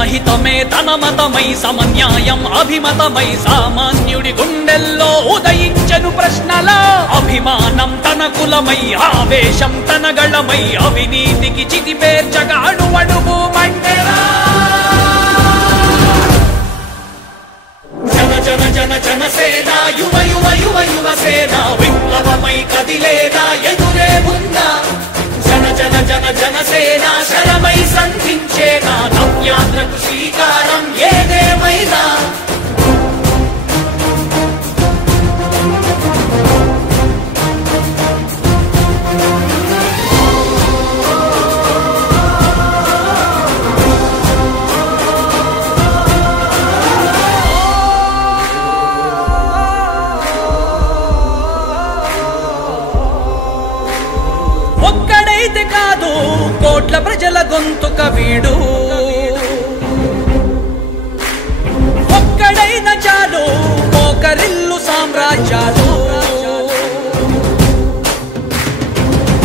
జనహితమే తన మతమై సమన్యాయం అభిమతమై సామాన్యుడి గుండెల్లో ఉదయించెను ప్రశ్నల అభిమానం తన కులమై ఆవేశం తన గళమై అవినీతికి చితిపేర్చగా అడువడుగు మండెరా జన జన జన జనసేన యువ యువ యువ యువసేన విప్లవమై కదిలేదా ఎదురే ఉందా జన జన జన జనసేన శరమై సంధించేనా నవ్యాంధ్రకు శ్రీకారం ఏదేమైనా ఒక్కడైతే కాదు కోట్ల ప్రజల గొంతుక వీడు ఒక్కడైన చాలు మోకరిల్లు సామ్రాజ్యాలు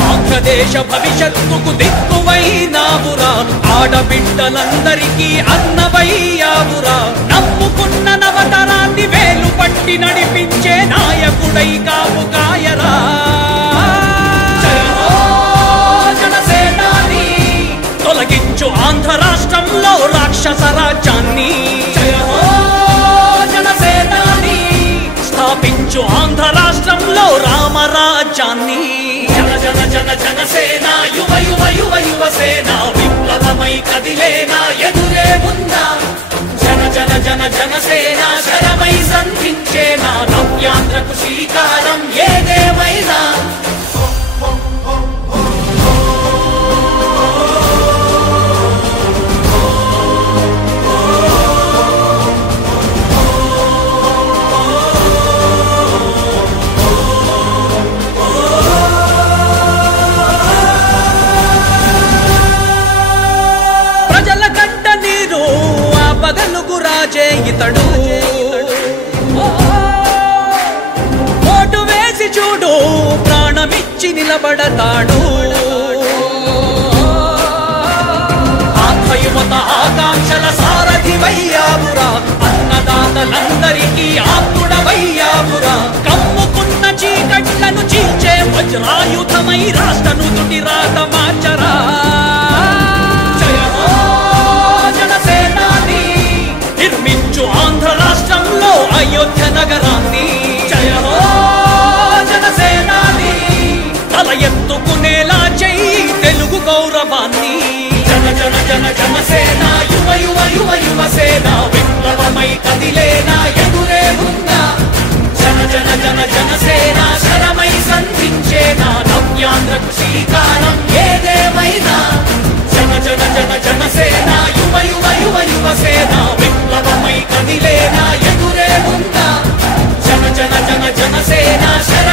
ఆంధ్రదేశ భవిష్యత్తుకు దిక్కువైనావురా ఆడబిడ్డలందరికీ అన్నవయ్యావురా నమ్ముకున్న నవతరాన్ని వేలు పట్టి నడిపించే నాయకుడై కావు కాయరా తొలగించు ఆంధ్ర రాష్ట్రంలో రాక్షస రాజ్యాన్ని జనసేనాని స్థాపించు ఆంధ్ర రాష్ట్రంలో రామరాజ్యాన్ని జన జన జన జనసేన యువ యువ యువ యువసేన విప్లవమై కదిలేనా ఎదురే ఉందా జన జన జన జనసేన శరమై సంధించేనా నవ్యాంధ్రకు శ్రీకారం ఏదేమైనా పగలుగు రాజే ఇతడు ఓటు వేసి చూడు ప్రాణమిచ్చి నిలబడతాడు ఆత్మయువత ఆకాంక్షల సారథివయ్యావురా అన్నదాతలందరికీ ఆత్ముడవయ్యావురా కమ్ముకున్న చీకట్లను చీల్చే వజ్రాయుధమై రాష్ట్రను తుటి రాత మార్చరా నిర్మించు ఆంధ్ర రాష్ట్రంలో అయోధ్య నగరాన్ని జయ హో జనసేనాని తల ఎత్తుకునేలా చెయ్యి తెలుగు గౌరవాన్ని జన జన జన జనసేన యువ యువ యువ యువసేన విప్లవమై కదిలేనా ఎదురే ఉందా జన జన జన జనసేన శరమై సంధించేనా నవ్యాంధ్రకు శ్రీకారం ఏదేమైనా జన జన జన జనసేన యువ యువ యువ యువసేన విప్లవమై కదిలేనా ఎదురే ఉందా జన జన జన జనసేన శర